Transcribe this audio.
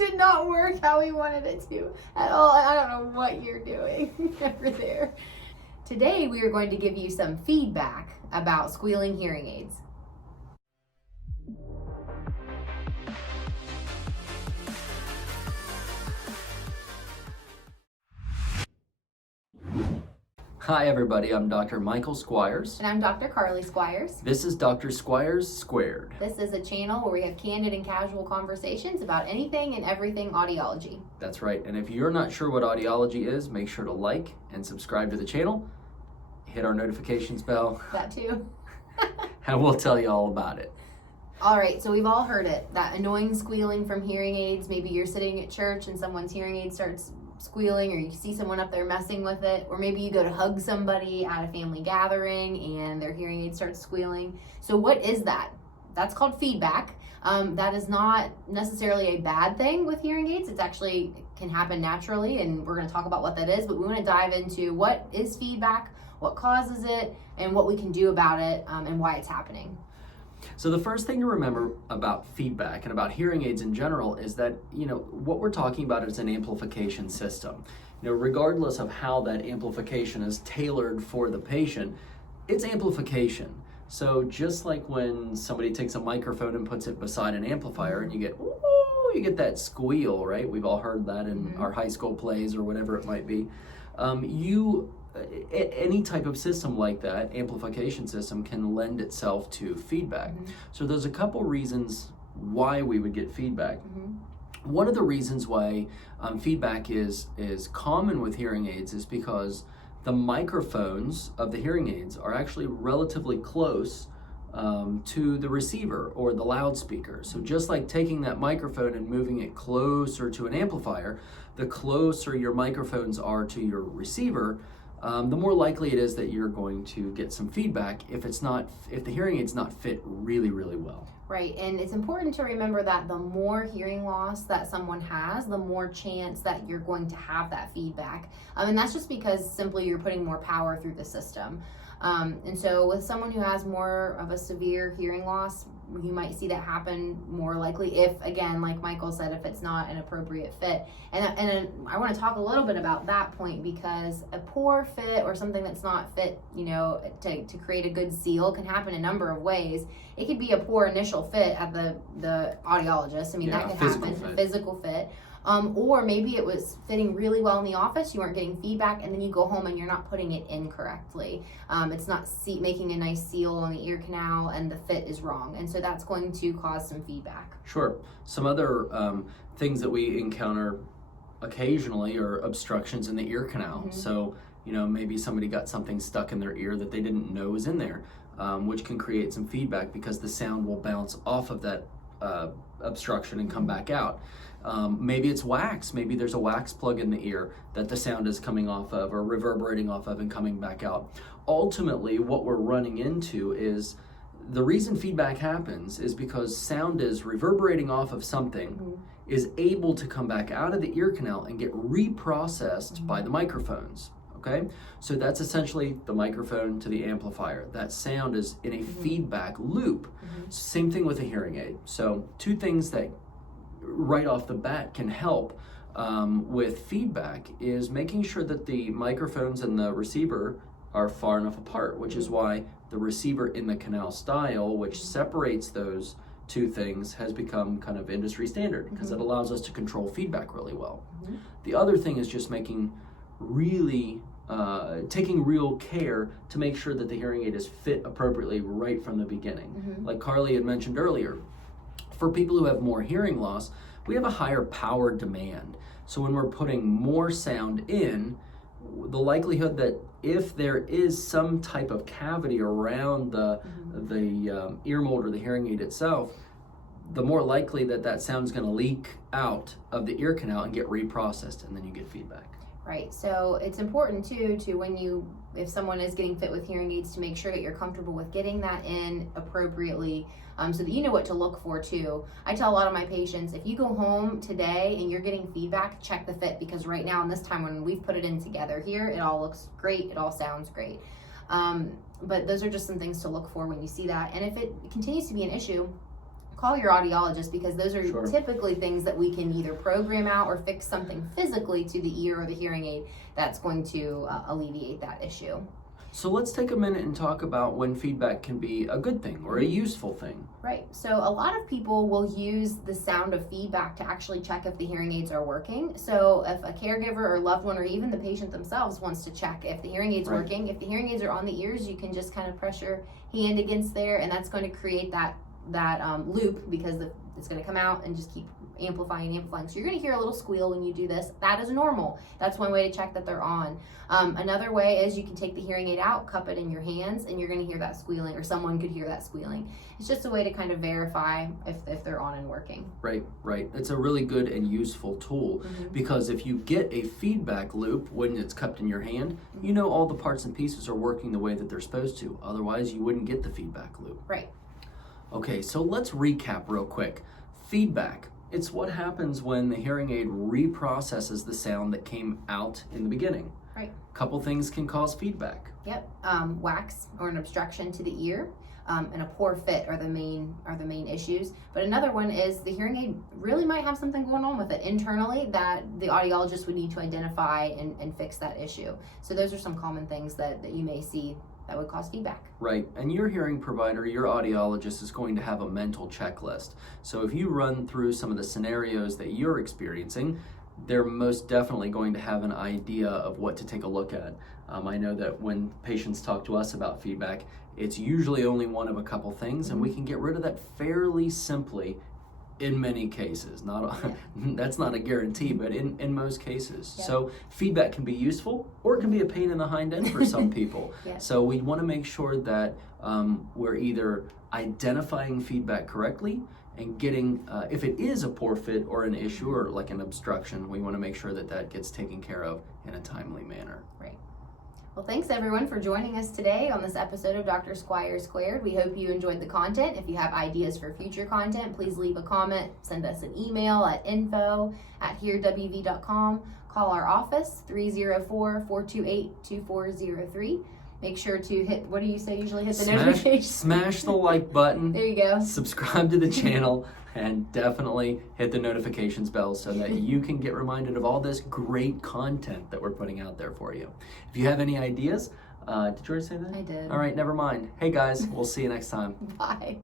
did not work how we wanted it to at all. I don't know what you're doing over there. Today we are going to give you some feedback about squealing hearing aids. Hi everybody, I'm Dr. Michael Squires. And I'm Dr. Carly Squires. This is Dr. Squires Squared. This is a channel where we have candid and casual conversations about anything and everything audiology. That's right, and if you're not sure what audiology is, make sure to like and subscribe to the channel, hit our notifications bell. That too. And we'll tell you all about it. All right, so we've all heard it, that annoying squealing from hearing aids. Maybe you're sitting at church and someone's hearing aid starts squealing, or you see someone up there messing with it, or maybe you go to hug somebody at a family gathering and their hearing aid starts squealing. So what is that? That's called feedback. That is not necessarily a bad thing with hearing aids. It's actually can happen naturally, and we're going to talk about what that is, but we want to dive into what is feedback, what causes it, and what we can do about it, and why it's happening. So the first thing to remember about feedback and about hearing aids in general is that, what we're talking about is an amplification system. Regardless of how that amplification is tailored for the patient, it's amplification. So just like when somebody takes a microphone and puts it beside an amplifier and you get that squeal, right? We've all heard that in our high school plays or whatever it might be. Any type of system like that, amplification system, can lend itself to feedback. So there's a couple reasons why we would get feedback. One of the reasons why feedback is common with hearing aids is because the microphones of the hearing aids are actually relatively close to the receiver or the loudspeaker. So just like taking that microphone and moving it closer to an amplifier, the closer your microphones are to your receiver, the more likely it is that you're going to get some feedback if the hearing aid's not fit really, really well. Right, and it's important to remember that the more hearing loss that someone has, the more chance that you're going to have that feedback. And that's just because simply you're putting more power through the system. And so with someone who has more of a severe hearing loss, you might see that happen more likely if, again, like Michael said, if it's not an appropriate fit. And I want to talk a little bit about that point, because a poor fit or something that's not fit, to create a good seal can happen a number of ways. It could be a poor initial fit at the audiologist. That could happen, physical fit. Or maybe it was fitting really well in the office, you weren't getting feedback, and then you go home and you're not putting it in correctly. It's not making a nice seal on the ear canal, and the fit is wrong. And so that's going to cause some feedback. Sure. Some other things that we encounter occasionally are obstructions in the ear canal. So, maybe somebody got something stuck in their ear that they didn't know was in there, which can create some feedback because the sound will bounce off of that obstruction and come back out. Maybe it's wax. Maybe there's a wax plug in the ear that the sound is coming off of or reverberating off of and coming back out. Ultimately, what we're running into is the reason feedback happens is because sound is reverberating off of something, is able to come back out of the ear canal and get reprocessed by the microphones. Okay, so that's essentially the microphone to the amplifier. That sound is in a feedback loop. Same thing with a hearing aid. So two things that right off the bat can help with feedback is making sure that the microphones and the receiver are far enough apart, which is why the receiver in the canal style, which separates those two things, has become kind of industry standard because it allows us to control feedback really well. The other thing is just taking real care to make sure that the hearing aid is fit appropriately right from the beginning. Like Carly had mentioned earlier, for people who have more hearing loss, we have a higher power demand. So when we're putting more sound in, the likelihood that if there is some type of cavity around the ear mold or the hearing aid itself, the more likely that sound's going to leak out of the ear canal and get reprocessed, and then you get feedback. Right, so it's important too if someone is getting fit with hearing aids, to make sure that you're comfortable with getting that in appropriately, so that you know what to look for too. I tell a lot of my patients, if you go home today and you're getting feedback, check the fit, because right now in this time when we've put it in together here, it all looks great, it all sounds great. But those are just some things to look for when you see that. And if it continues to be an issue, call your audiologist, because those are Sure. typically things that we can either program out or fix something physically to the ear or the hearing aid that's going to alleviate that issue. So let's take a minute and talk about when feedback can be a good thing or a useful thing. Right. So a lot of people will use the sound of feedback to actually check if the hearing aids are working. So if a caregiver or loved one or even the patient themselves wants to check if the hearing aid's Right. working, if the hearing aids are on the ears, you can just kind of press your hand against there, and that's going to create that loop, because it's going to come out and just keep amplifying. So you're going to hear a little squeal when you do this. That is normal. That's one way to check that they're on. Another way is you can take the hearing aid out, cup it in your hands, and you're going to hear that squealing, or someone could hear that squealing. It's just a way to kind of verify if they're on and working. Right. It's a really good and useful tool, because if you get a feedback loop when it's cupped in your hand, you know all the parts and pieces are working the way that they're supposed to. Otherwise, you wouldn't get the feedback loop. Right. Okay, so let's recap real quick. Feedback. It's what happens when the hearing aid reprocesses the sound that came out in the beginning. Right. Couple things can cause feedback. Yep. Wax or an obstruction to the ear, and a poor fit are the main issues. But another one is the hearing aid really might have something going on with it internally that the audiologist would need to identify and fix that issue. So those are some common things that you may see that would cause feedback. Right, and your hearing provider, your audiologist, is going to have a mental checklist. So if you run through some of the scenarios that you're experiencing, they're most definitely going to have an idea of what to take a look at. I know that when patients talk to us about feedback, it's usually only one of a couple things, and we can get rid of that fairly simply in many cases. That's not a guarantee, but in most cases. Yeah. So feedback can be useful, or it can be a pain in the hind end for some people. Yeah. So we want to make sure that we're either identifying feedback correctly and getting, if it is a poor fit or an issue or like an obstruction, we want to make sure that that gets taken care of in a timely manner. Right. Well, thanks everyone for joining us today on this episode of Dr. Squires Squared. We hope you enjoyed the content. If you have ideas for future content, please leave a comment, send us an email at info@hearwv.com, call our office 304-428-2403. Make sure to hit, what do you say usually? Hit the notification. Smash the like button. There you go. Subscribe to the channel, and definitely hit the notifications bell so that you can get reminded of all this great content that we're putting out there for you. If you have any ideas, did you already say that? I did. All right, never mind. Hey guys, we'll see you next time. Bye.